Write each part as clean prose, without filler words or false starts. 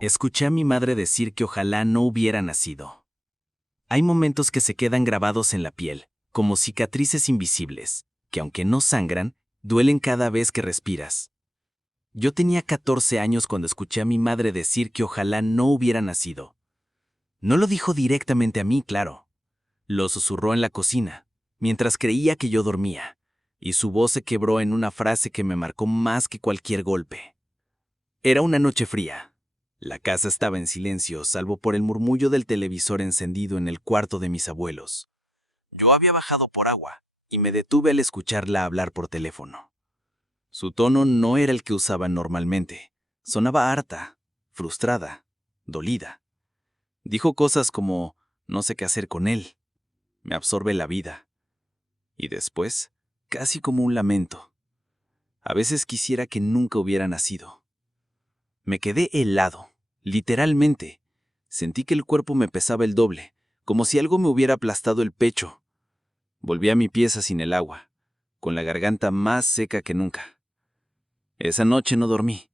Escuché a mi madre decir que ojalá no hubiera nacido. Hay momentos que se quedan grabados en la piel, como cicatrices invisibles, que aunque no sangran, duelen cada vez que respiras. Yo tenía 14 años cuando escuché a mi madre decir que ojalá no hubiera nacido. No lo dijo directamente a mí, claro. Lo susurró en la cocina, mientras creía que yo dormía, y su voz se quebró en una frase que me marcó más que cualquier golpe. Era una noche fría. La casa estaba en silencio, salvo por el murmullo del televisor encendido en el cuarto de mis abuelos. Yo había bajado por agua, y me detuve al escucharla hablar por teléfono. Su tono no era el que usaba normalmente. Sonaba harta, frustrada, dolida. Dijo cosas como, no sé qué hacer con él, me absorbe la vida. Y después, casi como un lamento. A veces quisiera que nunca hubiera nacido. Me quedé helado, literalmente. Sentí que el cuerpo me pesaba el doble, como si algo me hubiera aplastado el pecho. Volví a mi pieza sin el agua, con la garganta más seca que nunca. Esa noche no dormí,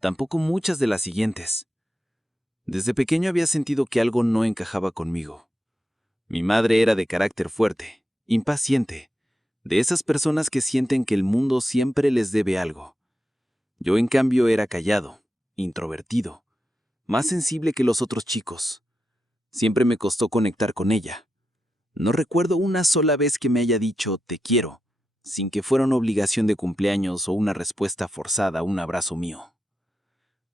tampoco muchas de las siguientes. Desde pequeño había sentido que algo no encajaba conmigo. Mi madre era de carácter fuerte, impaciente, de esas personas que sienten que el mundo siempre les debe algo. Yo, en cambio, era callado, introvertido, más sensible que los otros chicos. Siempre me costó conectar con ella. No recuerdo una sola vez que me haya dicho te quiero, sin que fuera una obligación de cumpleaños o una respuesta forzada a un abrazo mío.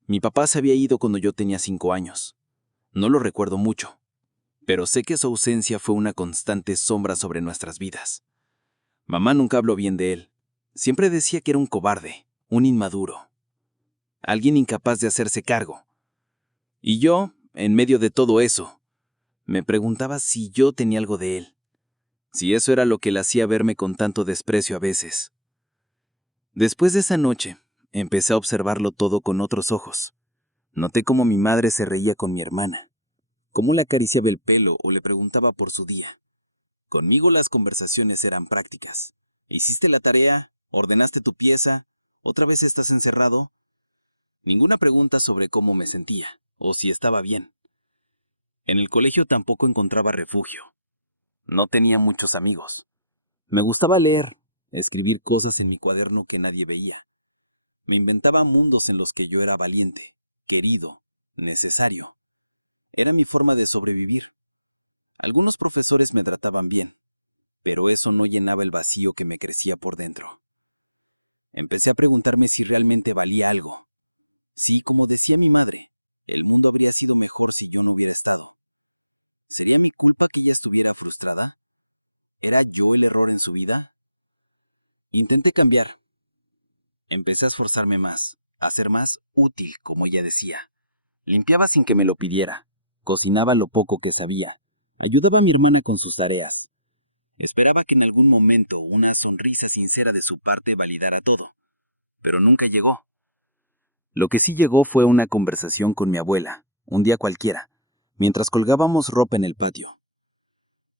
Mi papá se había ido cuando yo tenía 5 años. No lo recuerdo mucho, pero sé que su ausencia fue una constante sombra sobre nuestras vidas. Mamá nunca habló bien de él. Siempre decía que era un cobarde, un inmaduro, alguien incapaz de hacerse cargo. Y yo, en medio de todo eso, me preguntaba si yo tenía algo de él, si eso era lo que le hacía verme con tanto desprecio a veces. Después de esa noche, empecé a observarlo todo con otros ojos. Noté cómo mi madre se reía con mi hermana, cómo le acariciaba el pelo o le preguntaba por su día. Conmigo las conversaciones eran prácticas. ¿Hiciste la tarea? ¿Ordenaste tu pieza? ¿Otra vez estás encerrado? Ninguna pregunta sobre cómo me sentía, o si estaba bien. En el colegio tampoco encontraba refugio. No tenía muchos amigos. Me gustaba leer, escribir cosas en mi cuaderno que nadie veía. Me inventaba mundos en los que yo era valiente, querido, necesario. Era mi forma de sobrevivir. Algunos profesores me trataban bien, pero eso no llenaba el vacío que me crecía por dentro. Empecé a preguntarme si realmente valía algo. Si, como decía mi madre, el mundo habría sido mejor si yo no hubiera estado. ¿Sería mi culpa que ella estuviera frustrada? ¿Era yo el error en su vida? Intenté cambiar. Empecé a esforzarme más, a ser más útil, como ella decía. Limpiaba sin que me lo pidiera. Cocinaba lo poco que sabía. Ayudaba a mi hermana con sus tareas. Esperaba que en algún momento una sonrisa sincera de su parte validara todo, pero nunca llegó. Lo que sí llegó fue una conversación con mi abuela, un día cualquiera, mientras colgábamos ropa en el patio.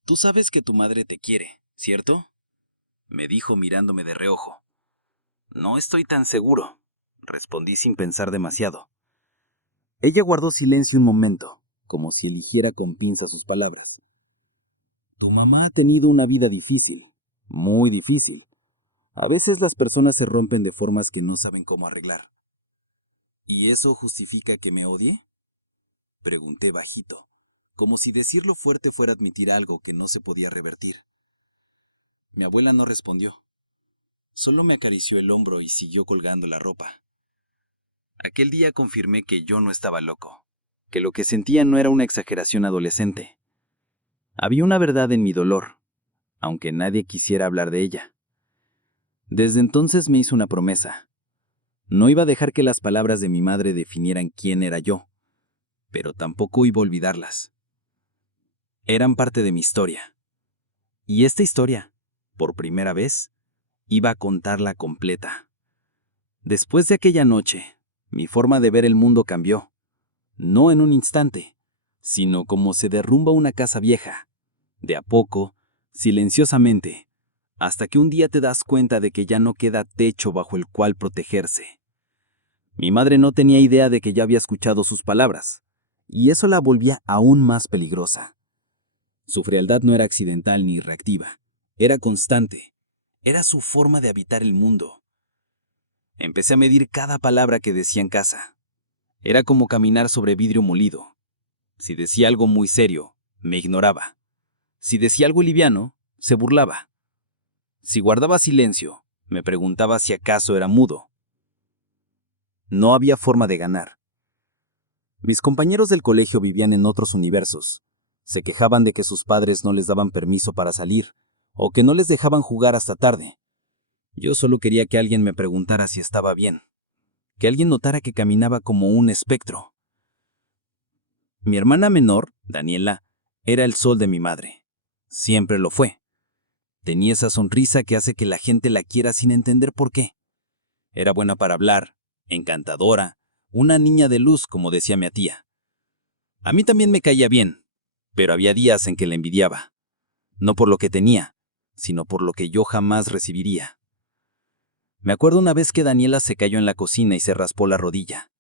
Tú sabes que tu madre te quiere, ¿cierto? Me dijo mirándome de reojo. No estoy tan seguro, respondí sin pensar demasiado. Ella guardó silencio un momento, como si eligiera con pinza sus palabras. Tu mamá ha tenido una vida difícil, muy difícil. A veces las personas se rompen de formas que no saben cómo arreglar. ¿Y eso justifica que me odie? Pregunté bajito, como si decirlo fuerte fuera admitir algo que no se podía revertir. Mi abuela no respondió. Solo me acarició el hombro y siguió colgando la ropa. Aquel día confirmé que yo no estaba loco, que lo que sentía no era una exageración adolescente. Había una verdad en mi dolor, aunque nadie quisiera hablar de ella. Desde entonces me hice una promesa. No iba a dejar que las palabras de mi madre definieran quién era yo, pero tampoco iba a olvidarlas. Eran parte de mi historia. Y esta historia, por primera vez, iba a contarla completa. Después de aquella noche, mi forma de ver el mundo cambió. No en un instante, sino como se derrumba una casa vieja, de a poco, silenciosamente, hasta que un día te das cuenta de que ya no queda techo bajo el cual protegerse. Mi madre no tenía idea de que ya había escuchado sus palabras, y eso la volvía aún más peligrosa. Su frialdad no era accidental ni reactiva, era constante, era su forma de habitar el mundo. Empecé a medir cada palabra que decía en casa. Era como caminar sobre vidrio molido. Si decía algo muy serio, me ignoraba. Si decía algo liviano, se burlaba. Si guardaba silencio, me preguntaba si acaso era mudo. No había forma de ganar. Mis compañeros del colegio vivían en otros universos. Se quejaban de que sus padres no les daban permiso para salir, o que no les dejaban jugar hasta tarde. Yo solo quería que alguien me preguntara si estaba bien, que alguien notara que caminaba como un espectro. Mi hermana menor, Daniela, era el sol de mi madre. Siempre lo fue. Tenía esa sonrisa que hace que la gente la quiera sin entender por qué. Era buena para hablar, encantadora, una niña de luz, como decía mi tía. A mí también me caía bien, pero había días en que la envidiaba. No por lo que tenía, sino por lo que yo jamás recibiría. Me acuerdo una vez que Daniela se cayó en la cocina y se raspó la rodilla.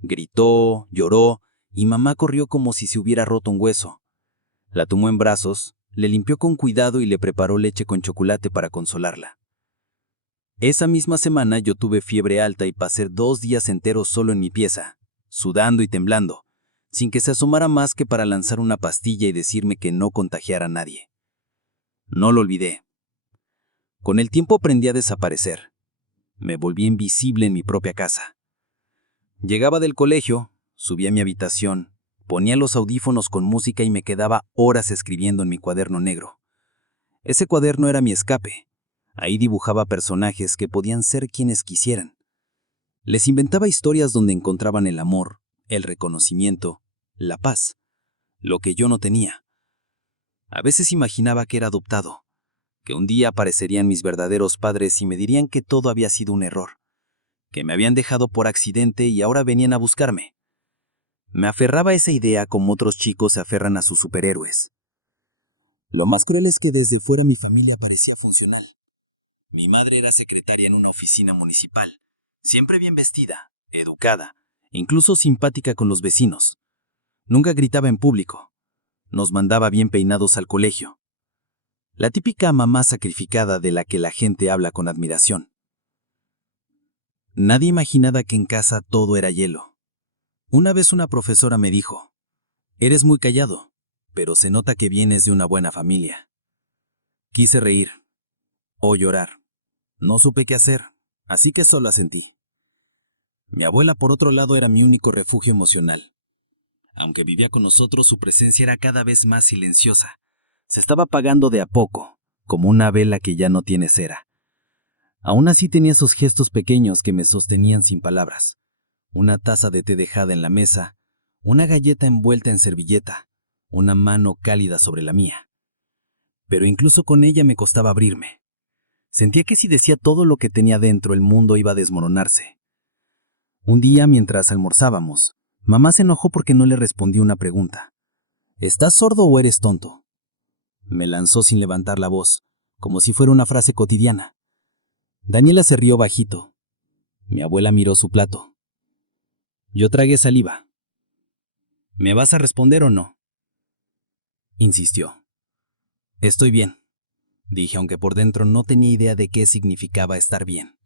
Gritó, lloró, y mamá corrió como si se hubiera roto un hueso. La tomó en brazos, le limpió con cuidado y le preparó leche con chocolate para consolarla. Esa misma semana yo tuve fiebre alta y pasé 2 días enteros solo en mi pieza, sudando y temblando, sin que se asomara más que para lanzar una pastilla y decirme que no contagiara a nadie. No lo olvidé. Con el tiempo aprendí a desaparecer. Me volví invisible en mi propia casa. Llegaba del colegio, subía a mi habitación, ponía los audífonos con música y me quedaba horas escribiendo en mi cuaderno negro. Ese cuaderno era mi escape. Ahí dibujaba personajes que podían ser quienes quisieran. Les inventaba historias donde encontraban el amor, el reconocimiento, la paz, lo que yo no tenía. A veces imaginaba que era adoptado, que un día aparecerían mis verdaderos padres y me dirían que todo había sido un error, que me habían dejado por accidente y ahora venían a buscarme. Me aferraba a esa idea como otros chicos se aferran a sus superhéroes. Lo más cruel es que desde fuera mi familia parecía funcional. Mi madre era secretaria en una oficina municipal, siempre bien vestida, educada, incluso simpática con los vecinos. Nunca gritaba en público. Nos mandaba bien peinados al colegio. La típica mamá sacrificada de la que la gente habla con admiración. Nadie imaginaba que en casa todo era hielo. Una vez una profesora me dijo, «Eres muy callado, pero se nota que vienes de una buena familia». Quise reír o llorar. No supe qué hacer, así que solo asentí. Mi abuela, por otro lado, era mi único refugio emocional. Aunque vivía con nosotros, su presencia era cada vez más silenciosa. Se estaba apagando de a poco, como una vela que ya no tiene cera. Aún así tenía esos gestos pequeños que me sostenían sin palabras. Una taza de té dejada en la mesa, una galleta envuelta en servilleta, una mano cálida sobre la mía. Pero incluso con ella me costaba abrirme. Sentía que si decía todo lo que tenía dentro, el mundo iba a desmoronarse. Un día, mientras almorzábamos, mamá se enojó porque no le respondí una pregunta. ¿Estás sordo o eres tonto? Me lanzó sin levantar la voz, como si fuera una frase cotidiana. Daniela se rió bajito. Mi abuela miró su plato. Yo tragué saliva. ¿Me vas a responder o no?, insistió. Estoy bien, dije, aunque por dentro no tenía idea de qué significaba estar bien.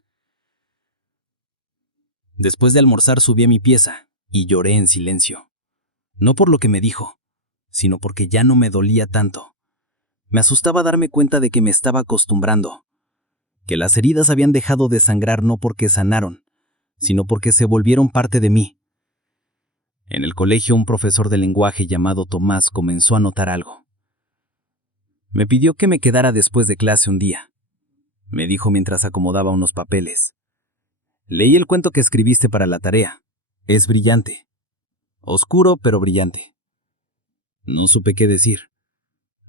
Después de almorzar subí a mi pieza y lloré en silencio. No por lo que me dijo, sino porque ya no me dolía tanto. Me asustaba darme cuenta de que me estaba acostumbrando, que las heridas habían dejado de sangrar no porque sanaron, sino porque se volvieron parte de mí. En el colegio, un profesor de lenguaje llamado Tomás comenzó a notar algo. Me pidió que me quedara después de clase un día. Me dijo mientras acomodaba unos papeles. Leí el cuento que escribiste para la tarea. Es brillante. Oscuro, pero brillante. No supe qué decir.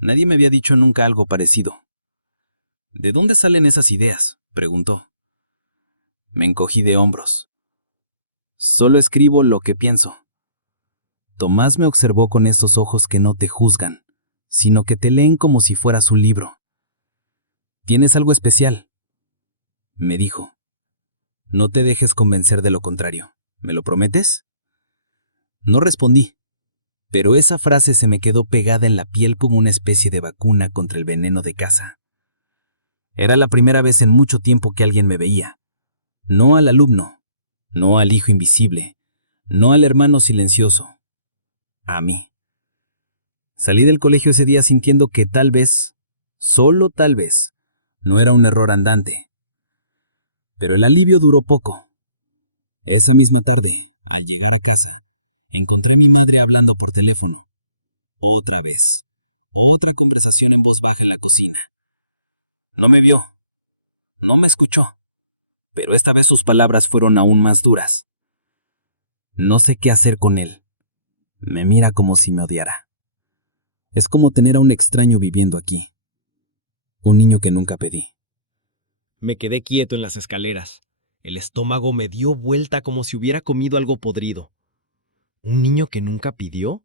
Nadie me había dicho nunca algo parecido. ¿De dónde salen esas ideas?, preguntó. Me encogí de hombros. Solo escribo lo que pienso. Tomás me observó con estos ojos que no te juzgan, sino que te leen como si fueras un libro. Tienes algo especial, me dijo. No te dejes convencer de lo contrario. ¿Me lo prometes? No respondí, pero esa frase se me quedó pegada en la piel como una especie de vacuna contra el veneno de casa. Era la primera vez en mucho tiempo que alguien me veía. No al alumno, no al hijo invisible, no al hermano silencioso. A mí. Salí del colegio ese día sintiendo que tal vez, solo tal vez, no era un error andante. Pero el alivio duró poco. Esa misma tarde, al llegar a casa, encontré a mi madre hablando por teléfono. Otra vez. Otra conversación en voz baja en la cocina. No me vio, no me escuchó, pero esta vez sus palabras fueron aún más duras. No sé qué hacer con él. Me mira como si me odiara. Es como tener a un extraño viviendo aquí. Un niño que nunca pedí. Me quedé quieto en las escaleras. El estómago me dio vuelta como si hubiera comido algo podrido. ¿Un niño que nunca pidió?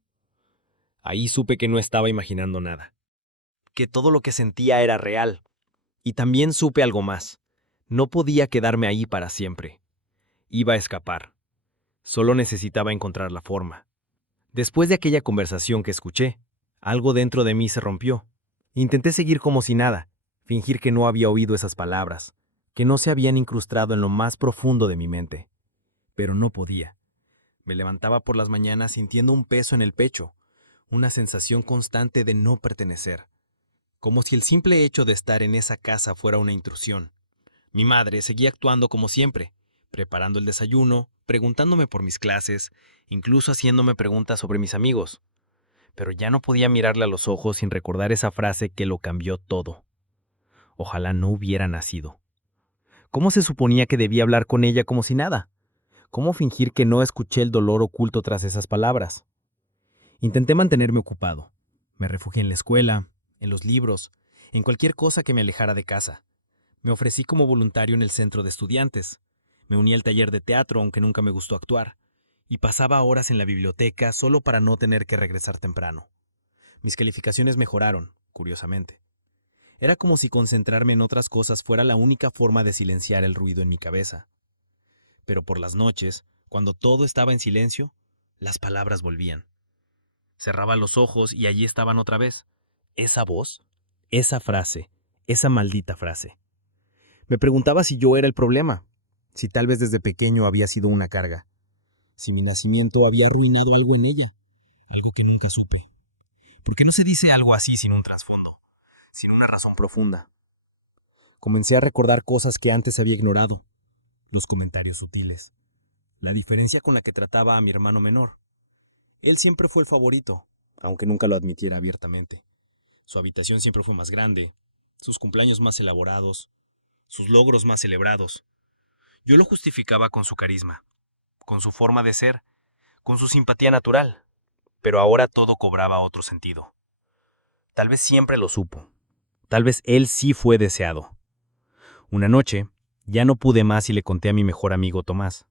Ahí supe que no estaba imaginando nada. Que todo lo que sentía era real. Y también supe algo más. No podía quedarme ahí para siempre. Iba a escapar. Solo necesitaba encontrar la forma. Después de aquella conversación que escuché, algo dentro de mí se rompió. Intenté seguir como si nada, fingir que no había oído esas palabras, que no se habían incrustado en lo más profundo de mi mente. Pero no podía. Me levantaba por las mañanas sintiendo un peso en el pecho, una sensación constante de no pertenecer, como si el simple hecho de estar en esa casa fuera una intrusión. Mi madre seguía actuando como siempre, preparando el desayuno, preguntándome por mis clases, incluso haciéndome preguntas sobre mis amigos. Pero ya no podía mirarle a los ojos sin recordar esa frase que lo cambió todo. Ojalá no hubiera nacido. ¿Cómo se suponía que debía hablar con ella como si nada? ¿Cómo fingir que no escuché el dolor oculto tras esas palabras? Intenté mantenerme ocupado. Me refugié en la escuela, en los libros, en cualquier cosa que me alejara de casa. Me ofrecí como voluntario en el centro de estudiantes. Me uní al taller de teatro, aunque nunca me gustó actuar. Y pasaba horas en la biblioteca solo para no tener que regresar temprano. Mis calificaciones mejoraron, curiosamente. Era como si concentrarme en otras cosas fuera la única forma de silenciar el ruido en mi cabeza. Pero por las noches, cuando todo estaba en silencio, las palabras volvían. Cerraba los ojos y allí estaban otra vez. Esa voz, esa frase, esa maldita frase. Me preguntaba si yo era el problema, si tal vez desde pequeño había sido una carga, si mi nacimiento había arruinado algo en ella, algo que nunca supe. ¿Por qué no se dice algo así sin un trasfondo, sin una razón profunda? Comencé a recordar cosas que antes había ignorado, los comentarios sutiles, la diferencia con la que trataba a mi hermano menor. Él siempre fue el favorito, aunque nunca lo admitiera abiertamente. Su habitación siempre fue más grande, sus cumpleaños más elaborados, sus logros más celebrados. Yo lo justificaba con su carisma, con su forma de ser, con su simpatía natural, pero ahora todo cobraba otro sentido. Tal vez siempre lo supo. Tal vez él sí fue deseado. Una noche, ya no pude más y le conté a mi mejor amigo Tomás.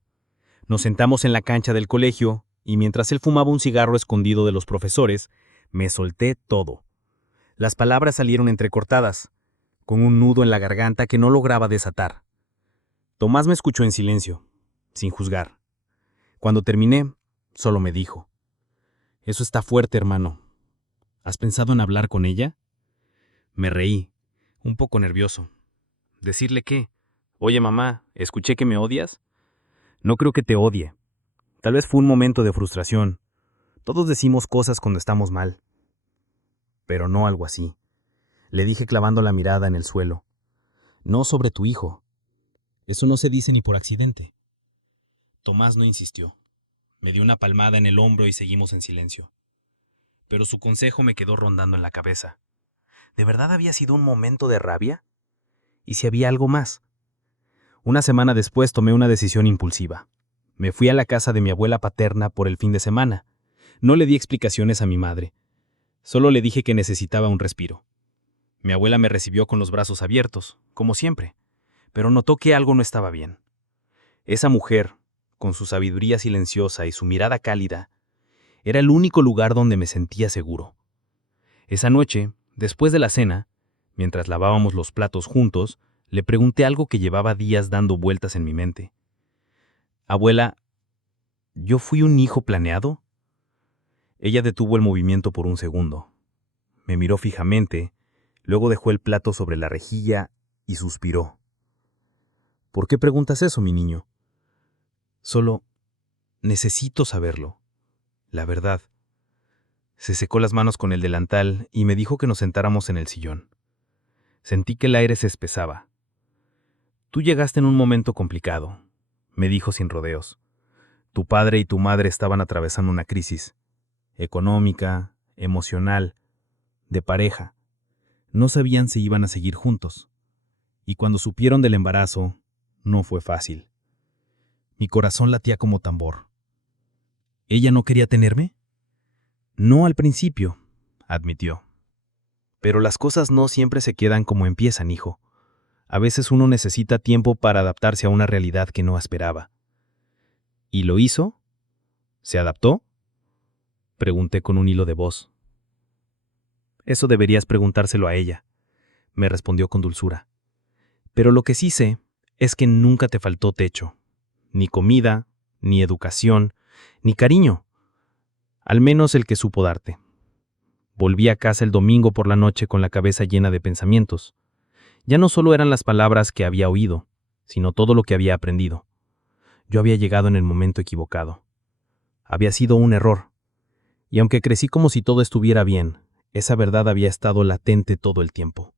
Nos sentamos en la cancha del colegio y mientras él fumaba un cigarro escondido de los profesores, me solté todo. Las palabras salieron entrecortadas, con un nudo en la garganta que no lograba desatar. Tomás me escuchó en silencio, sin juzgar. Cuando terminé, solo me dijo: «Eso está fuerte, hermano. ¿Has pensado en hablar con ella?» Me reí, un poco nervioso. ¿Decirle qué? «Oye, mamá, escuché que me odias». «No creo que te odie. Tal vez fue un momento de frustración. Todos decimos cosas cuando estamos mal». Pero no algo así. Le dije clavando la mirada en el suelo. «No sobre tu hijo. Eso no se dice ni por accidente». Tomás no insistió. Me dio una palmada en el hombro y seguimos en silencio. Pero su consejo me quedó rondando en la cabeza. ¿De verdad había sido un momento de rabia? ¿Y si había algo más? Una semana después tomé una decisión impulsiva. Me fui a la casa de mi abuela paterna por el fin de semana. No le di explicaciones a mi madre. Solo le dije que necesitaba un respiro. Mi abuela me recibió con los brazos abiertos, como siempre, pero notó que algo no estaba bien. Esa mujer, con su sabiduría silenciosa y su mirada cálida, era el único lugar donde me sentía seguro. Esa noche, después de la cena, mientras lavábamos los platos juntos, le pregunté algo que llevaba días dando vueltas en mi mente. «Abuela, ¿Yo fui un hijo planeado? Ella detuvo el movimiento por un segundo. Me miró fijamente, luego dejó el plato sobre la rejilla y suspiró. ¿Por qué preguntas eso, mi niño? Solo necesito saberlo. La verdad. Se secó las manos con el delantal y me dijo que nos sentáramos en el sillón. Sentí que el aire se espesaba. Tú llegaste en un momento complicado, me dijo sin rodeos. Tu padre y tu madre estaban atravesando una crisis económica, emocional, de pareja. No sabían si iban a seguir juntos. Y cuando supieron del embarazo, no fue fácil. Mi corazón latía como tambor. ¿Ella no quería tenerme? No al principio, admitió. Pero las cosas no siempre se quedan como empiezan, hijo. A veces uno necesita tiempo para adaptarse a una realidad que no esperaba. ¿Y lo hizo? ¿Se adaptó? Pregunté con un hilo de voz. Eso deberías preguntárselo a ella, me respondió con dulzura. Pero lo que sí sé es que nunca te faltó techo, ni comida, ni educación, ni cariño, al menos el que supo darte. Volví a casa el domingo por la noche con la cabeza llena de pensamientos. Ya no solo eran las palabras que había oído, sino todo lo que había aprendido. Yo había llegado en el momento equivocado. Había sido un error. Y aunque crecí como si todo estuviera bien, esa verdad había estado latente todo el tiempo.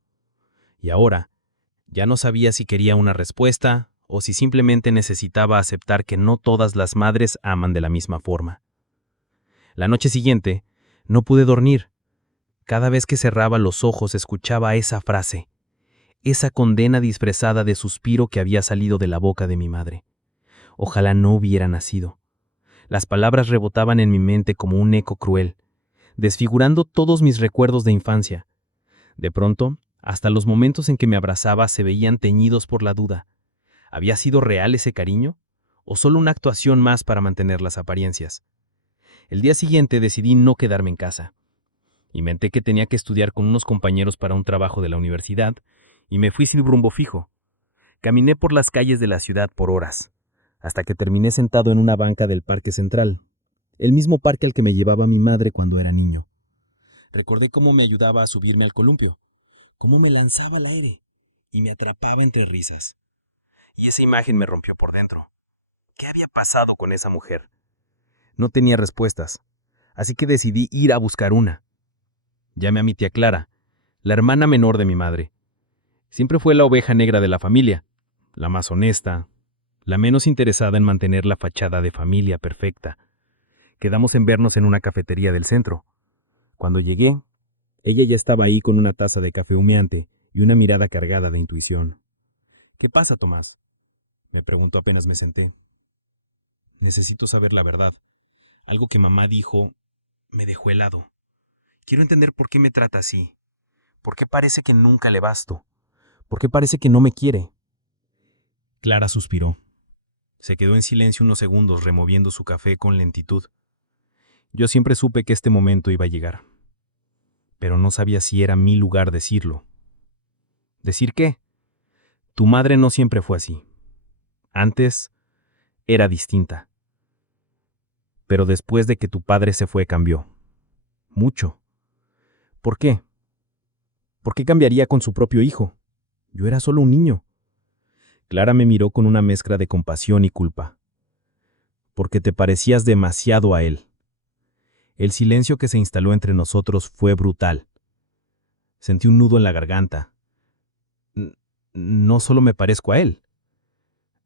Y ahora, ya no sabía si quería una respuesta o si simplemente necesitaba aceptar que no todas las madres aman de la misma forma. La noche siguiente, no pude dormir. Cada vez que cerraba los ojos escuchaba esa frase, esa condena disfrazada de suspiro que había salido de la boca de mi madre. Ojalá no hubiera nacido. Las palabras rebotaban en mi mente como un eco cruel, desfigurando todos mis recuerdos de infancia. De pronto, hasta los momentos en que me abrazaba se veían teñidos por la duda. ¿Había sido real ese cariño? ¿O solo una actuación más para mantener las apariencias? El día siguiente decidí no quedarme en casa. Inventé que tenía que estudiar con unos compañeros para un trabajo de la universidad y me fui sin rumbo fijo. Caminé por las calles de la ciudad por horas, hasta que terminé sentado en una banca del Parque Central, el mismo parque al que me llevaba mi madre cuando era niño. Recordé cómo me ayudaba a subirme al columpio, cómo me lanzaba al aire y me atrapaba entre risas. Y esa imagen me rompió por dentro. ¿Qué había pasado con esa mujer? No tenía respuestas, así que decidí ir a buscar una. Llamé a mi tía Clara, la hermana menor de mi madre. Siempre fue la oveja negra de la familia, la más honesta, la menos interesada en mantener la fachada de familia perfecta. Quedamos en vernos en una cafetería del centro. Cuando llegué, ella ya estaba ahí con una taza de café humeante y una mirada cargada de intuición. ¿Qué pasa, Tomás?, me preguntó apenas me senté. Necesito saber la verdad. Algo que mamá dijo me dejó helado. Quiero entender por qué me trata así. ¿Por qué parece que nunca le basto? ¿Por qué parece que no me quiere? Clara suspiró. Se quedó en silencio unos segundos removiendo su café con lentitud. Yo siempre supe que este momento iba a llegar. Pero no sabía si era mi lugar decirlo. ¿Decir qué? Tu madre no siempre fue así. Antes era distinta. Pero después de que tu padre se fue cambió. Mucho. ¿Por qué? ¿Por qué cambiaría con su propio hijo? Yo era solo un niño. Clara me miró con una mezcla de compasión y culpa. Porque te parecías demasiado a él. El silencio que se instaló entre nosotros fue brutal. Sentí un nudo en la garganta. No solo me parezco a él.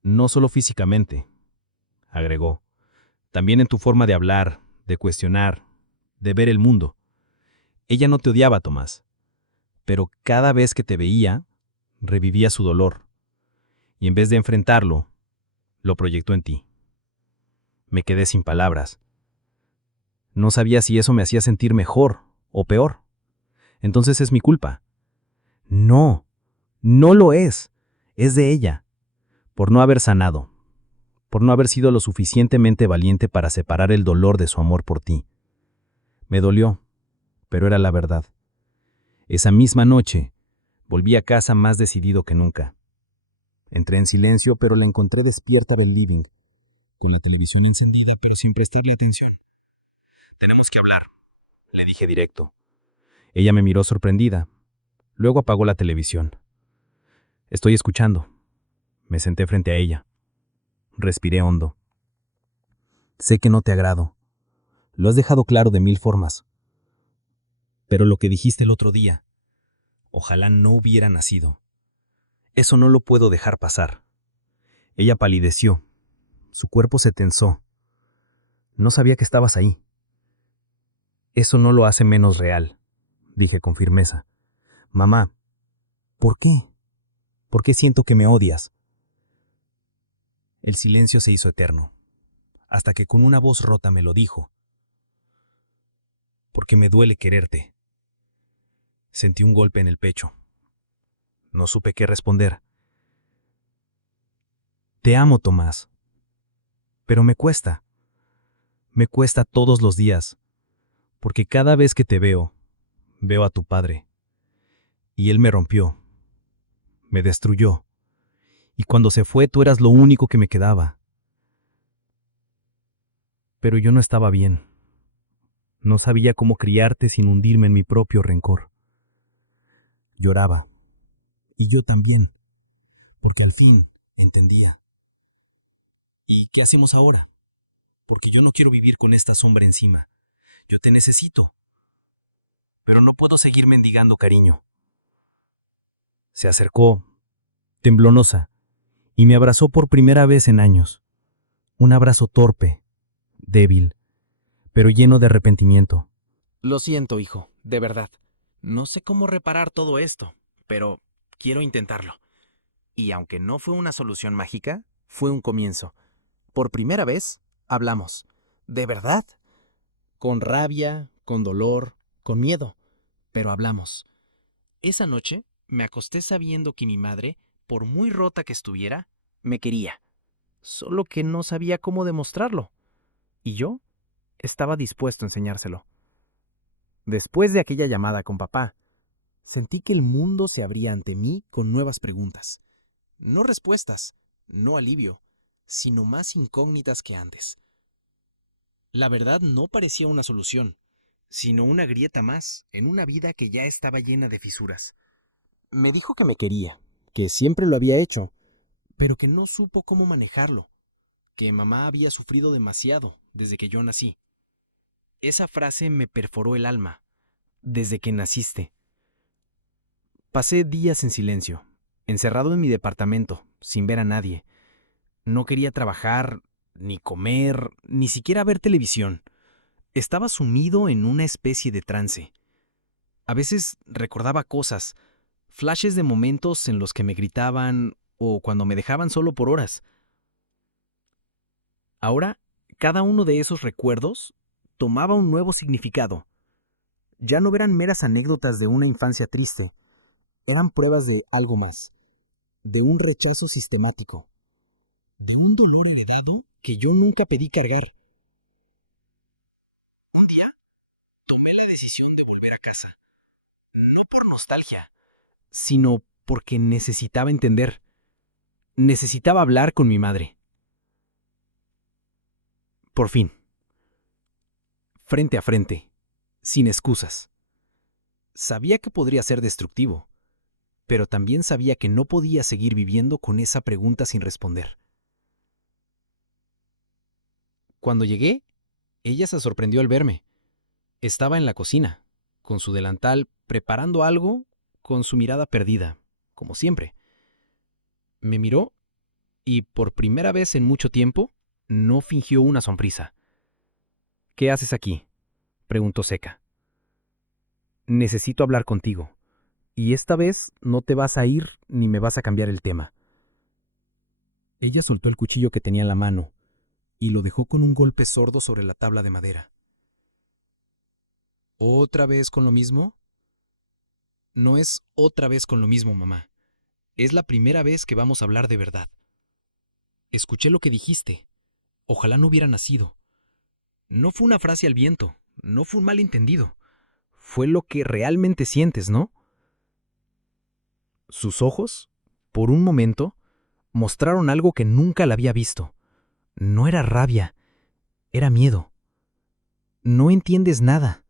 No solo físicamente, agregó. También en tu forma de hablar, de cuestionar, de ver el mundo. Ella no te odiaba, Tomás. Pero cada vez que te veía, revivía su dolor. Y en vez de enfrentarlo, lo proyectó en ti. Me quedé sin palabras. No sabía si eso me hacía sentir mejor o peor. Entonces es mi culpa. No, no lo es. Es de ella. Por no haber sanado. Por no haber sido lo suficientemente valiente para separar el dolor de su amor por ti. Me dolió, pero era la verdad. Esa misma noche, volví a casa más decidido que nunca. Entré en silencio, pero la encontré despierta del living, con la televisión encendida pero sin prestarle atención. Tenemos que hablar, le dije directo. Ella me miró sorprendida. Luego apagó la televisión. Estoy escuchando. Me senté frente a ella. Respiré hondo. Sé que no te agrado. Lo has dejado claro de 1000 formas. Pero lo que dijiste el otro día, ojalá no hubiera nacido. Eso no lo puedo dejar pasar. Ella palideció. Su cuerpo se tensó. No sabía que estabas ahí. Eso no lo hace menos real, dije con firmeza. Mamá, ¿por qué? ¿Por qué siento que me odias? El silencio se hizo eterno, hasta que con una voz rota me lo dijo. Porque me duele quererte. Sentí un golpe en el pecho. No supe qué responder. Te amo, Tomás. Pero me cuesta. Me cuesta todos los días, porque cada vez que te veo, veo a tu padre. Y él me rompió. Me destruyó. Y cuando se fue, tú eras lo único que me quedaba. Pero yo no estaba bien. No sabía cómo criarte sin hundirme en mi propio rencor. Lloraba. Y yo también, porque al fin entendía. ¿Y qué hacemos ahora? Porque yo no quiero vivir con esta sombra encima. Yo te necesito. Pero no puedo seguir mendigando cariño. Se acercó, temblorosa, y me abrazó por primera vez en años. Un abrazo torpe, débil, pero lleno de arrepentimiento. Lo siento, hijo, de verdad. No sé cómo reparar todo esto, pero quiero intentarlo. Y aunque no fue una solución mágica, fue un comienzo. Por primera vez, hablamos. ¿De verdad? Con rabia, con dolor, con miedo. Pero hablamos. Esa noche me acosté sabiendo que mi madre, por muy rota que estuviera, me quería. Solo que no sabía cómo demostrarlo. Y yo estaba dispuesto a enseñárselo. Después de aquella llamada con papá, sentí que el mundo se abría ante mí con nuevas preguntas. No respuestas, no alivio, sino más incógnitas que antes. La verdad no parecía una solución, sino una grieta más en una vida que ya estaba llena de fisuras. Me dijo que me quería, que siempre lo había hecho, pero que no supo cómo manejarlo, que mamá había sufrido demasiado desde que yo nací. Esa frase me perforó el alma, desde que naciste. Pasé días en silencio, encerrado en mi departamento, sin ver a nadie. No quería trabajar, ni comer, ni siquiera ver televisión. Estaba sumido en una especie de trance. A veces recordaba cosas, flashes de momentos en los que me gritaban o cuando me dejaban solo por horas. Ahora, cada uno de esos recuerdos tomaba un nuevo significado. Ya no eran meras anécdotas de una infancia triste, eran pruebas de algo más, de un rechazo sistemático, de un dolor heredado que yo nunca pedí cargar. Un día tomé la decisión de volver a casa, no por nostalgia, sino porque necesitaba entender. Necesitaba hablar con mi madre. Por fin. Frente a frente, sin excusas. Sabía que podría ser destructivo, pero también sabía que no podía seguir viviendo con esa pregunta sin responder. Cuando llegué, ella se sorprendió al verme. Estaba en la cocina, con su delantal, preparando algo, con su mirada perdida, como siempre. Me miró y, por primera vez en mucho tiempo, no fingió una sonrisa. ¿Qué haces aquí?, preguntó seca. Necesito hablar contigo, y esta vez no te vas a ir ni me vas a cambiar el tema. Ella soltó el cuchillo que tenía en la mano y lo dejó con un golpe sordo sobre la tabla de madera. ¿Otra vez con lo mismo? No es otra vez con lo mismo, mamá. Es la primera vez que vamos a hablar de verdad. Escuché lo que dijiste. Ojalá no hubiera nacido. No fue una frase al viento, no fue un malentendido. Fue lo que realmente sientes, ¿no? Sus ojos, por un momento, mostraron algo que nunca la había visto. No era rabia, era miedo. No entiendes nada,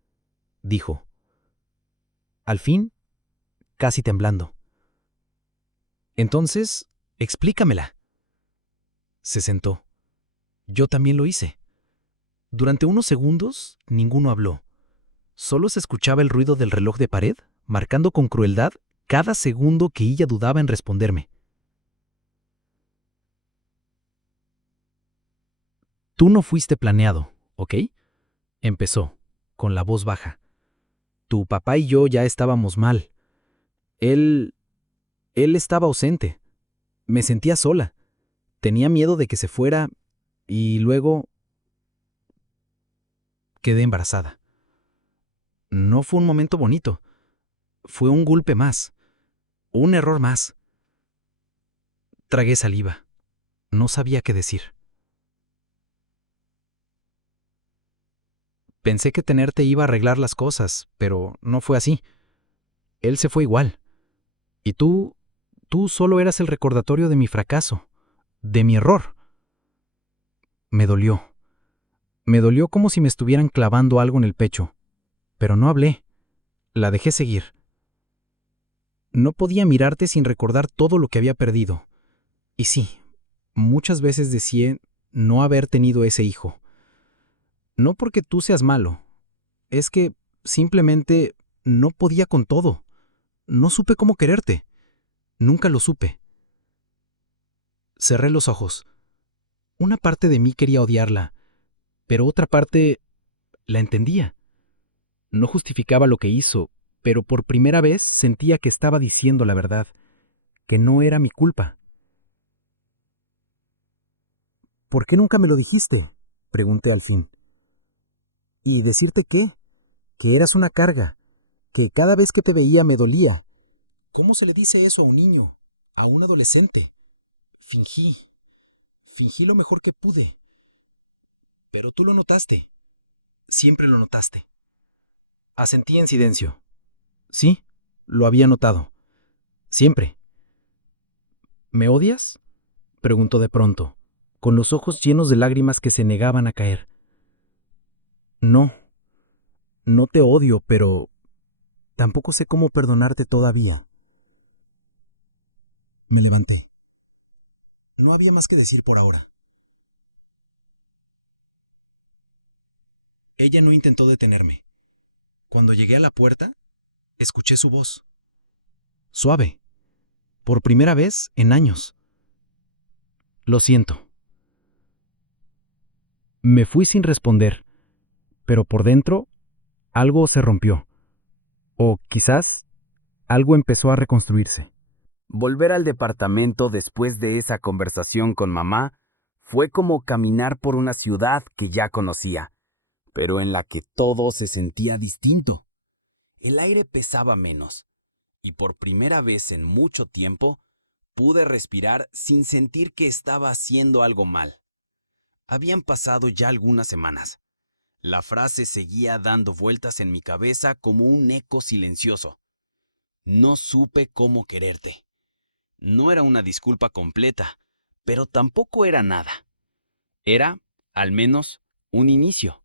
dijo. Al fin, casi temblando. Entonces, explícamela. Se sentó. Yo también lo hice. Durante unos segundos, ninguno habló. Solo se escuchaba el ruido del reloj de pared, marcando con crueldad cada segundo que ella dudaba en responderme. Tú no fuiste planeado, ¿ok? Empezó, con la voz baja. Tu papá y yo ya estábamos mal. Él estaba ausente. Me sentía sola. Tenía miedo de que se fuera y luego quedé embarazada. No fue un momento bonito. Fue un golpe más. Un error más. Tragué saliva. No sabía qué decir. Pensé que tenerte iba a arreglar las cosas, pero no fue así. Él se fue igual. Y tú solo eras el recordatorio de mi fracaso, de mi error. Me dolió. Me dolió como si me estuvieran clavando algo en el pecho. Pero no hablé. La dejé seguir. No podía mirarte sin recordar todo lo que había perdido. Y sí, muchas veces deseé no haber tenido ese hijo. No porque tú seas malo. Es que simplemente no podía con todo. No supe cómo quererte. Nunca lo supe. Cerré los ojos. Una parte de mí quería odiarla, pero otra parte la entendía. No justificaba lo que hizo, pero por primera vez sentía que estaba diciendo la verdad, que no era mi culpa. ¿Por qué nunca me lo dijiste?, pregunté al fin. ¿Y decirte qué? Que eras una carga, que cada vez que te veía me dolía. ¿Cómo se le dice eso a un niño, a un adolescente? Fingí lo mejor que pude. Pero tú lo notaste. Siempre lo notaste. Asentí en silencio. Sí, lo había notado. Siempre. ¿Me odias?, preguntó de pronto, con los ojos llenos de lágrimas que se negaban a caer. No, no te odio, pero tampoco sé cómo perdonarte todavía. Me levanté. No había más que decir por ahora. Ella no intentó detenerme. Cuando llegué a la puerta, escuché su voz. Suave. Por primera vez en años. Lo siento. Me fui sin responder, pero por dentro algo se rompió. O quizás algo empezó a reconstruirse. Volver al departamento después de esa conversación con mamá fue como caminar por una ciudad que ya conocía, pero en la que todo se sentía distinto. El aire pesaba menos, y por primera vez en mucho tiempo pude respirar sin sentir que estaba haciendo algo mal. Habían pasado ya algunas semanas. La frase seguía dando vueltas en mi cabeza como un eco silencioso. No supe cómo quererte. No era una disculpa completa, pero tampoco era nada. Era, al menos, un inicio.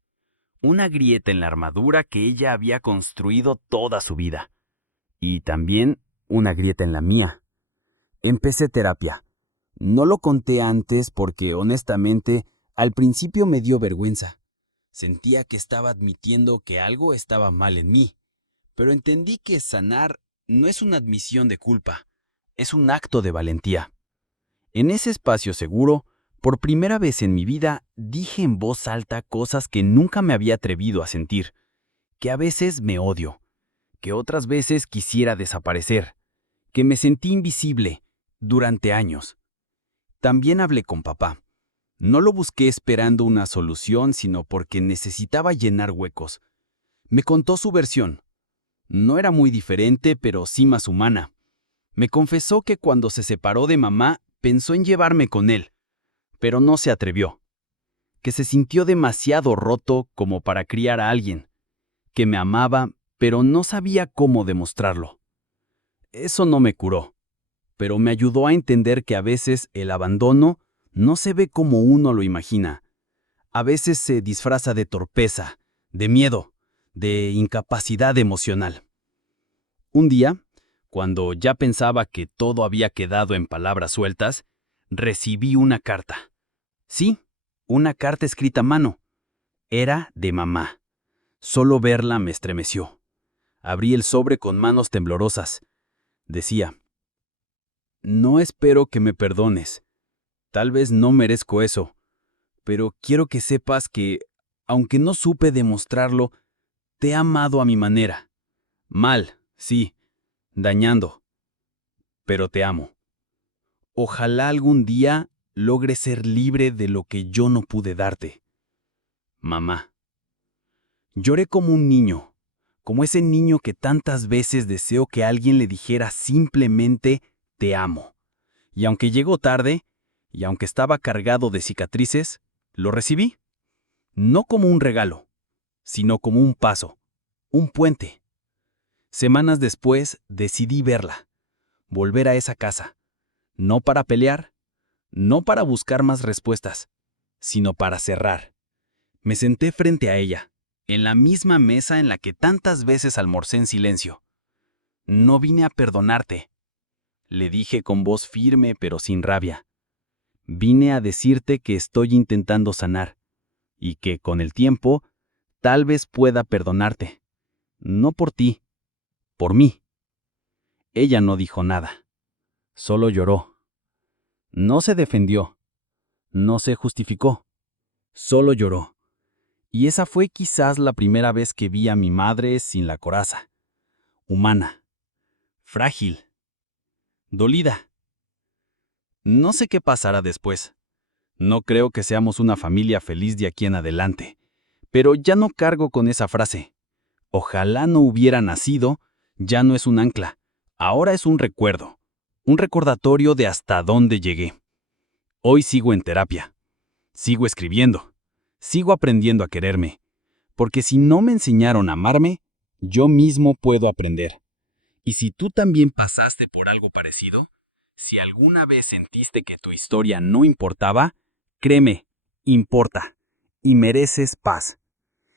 Una grieta en la armadura que ella había construido toda su vida. Y también una grieta en la mía. Empecé terapia. No lo conté antes porque, honestamente, al principio me dio vergüenza. Sentía que estaba admitiendo que algo estaba mal en mí. Pero entendí que sanar no es una admisión de culpa. Es un acto de valentía. En ese espacio seguro, por primera vez en mi vida, dije en voz alta cosas que nunca me había atrevido a sentir. Que a veces me odio. Que otras veces quisiera desaparecer. Que me sentí invisible durante años. También hablé con papá. No lo busqué esperando una solución, sino porque necesitaba llenar huecos. Me contó su versión. No era muy diferente, pero sí más humana. Me confesó que cuando se separó de mamá, pensó en llevarme con él, pero no se atrevió. Que se sintió demasiado roto como para criar a alguien. Que me amaba, pero no sabía cómo demostrarlo. Eso no me curó, pero me ayudó a entender que a veces el abandono no se ve como uno lo imagina. A veces se disfraza de torpeza, de miedo, de incapacidad emocional. Un día, cuando ya pensaba que todo había quedado en palabras sueltas, recibí una carta. Sí, una carta escrita a mano. Era de mamá. Solo verla me estremeció. Abrí el sobre con manos temblorosas. Decía: no espero que me perdones. Tal vez no merezco eso, pero quiero que sepas que, aunque no supe demostrarlo, te he amado a mi manera. Mal, sí, dañando, pero te amo. Ojalá algún día logres ser libre de lo que yo no pude darte. Mamá. Lloré como un niño, como ese niño que tantas veces deseó que alguien le dijera simplemente te amo. Y aunque llegó tarde, y aunque estaba cargado de cicatrices, lo recibí. No como un regalo, sino como un paso, un puente. Semanas después decidí verla, volver a esa casa, no para pelear, no para buscar más respuestas, sino para cerrar. Me senté frente a ella, en la misma mesa en la que tantas veces almorcé en silencio. No vine a perdonarte, le dije con voz firme pero sin rabia. Vine a decirte que estoy intentando sanar, y que con el tiempo tal vez pueda perdonarte. No por ti, por mí. Ella no dijo nada, solo lloró. No se defendió, no se justificó, solo lloró. Y esa fue quizás la primera vez que vi a mi madre sin la coraza. Humana, frágil, dolida. No sé qué pasará después. No creo que seamos una familia feliz de aquí en adelante. Pero ya no cargo con esa frase. Ojalá no hubiera nacido, ya no es un ancla. Ahora es un recuerdo. Un recordatorio de hasta dónde llegué. Hoy sigo en terapia. Sigo escribiendo. Sigo aprendiendo a quererme. Porque si no me enseñaron a amarme, yo mismo puedo aprender. Y si tú también pasaste por algo parecido, si alguna vez sentiste que tu historia no importaba, créeme, importa. Y mereces paz.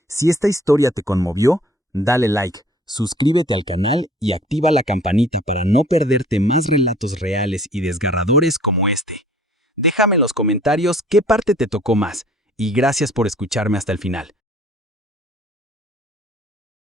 Si esta historia te conmovió, dale like, suscríbete al canal y activa la campanita para no perderte más relatos reales y desgarradores como este. Déjame en los comentarios qué parte te tocó más, y gracias por escucharme hasta el final.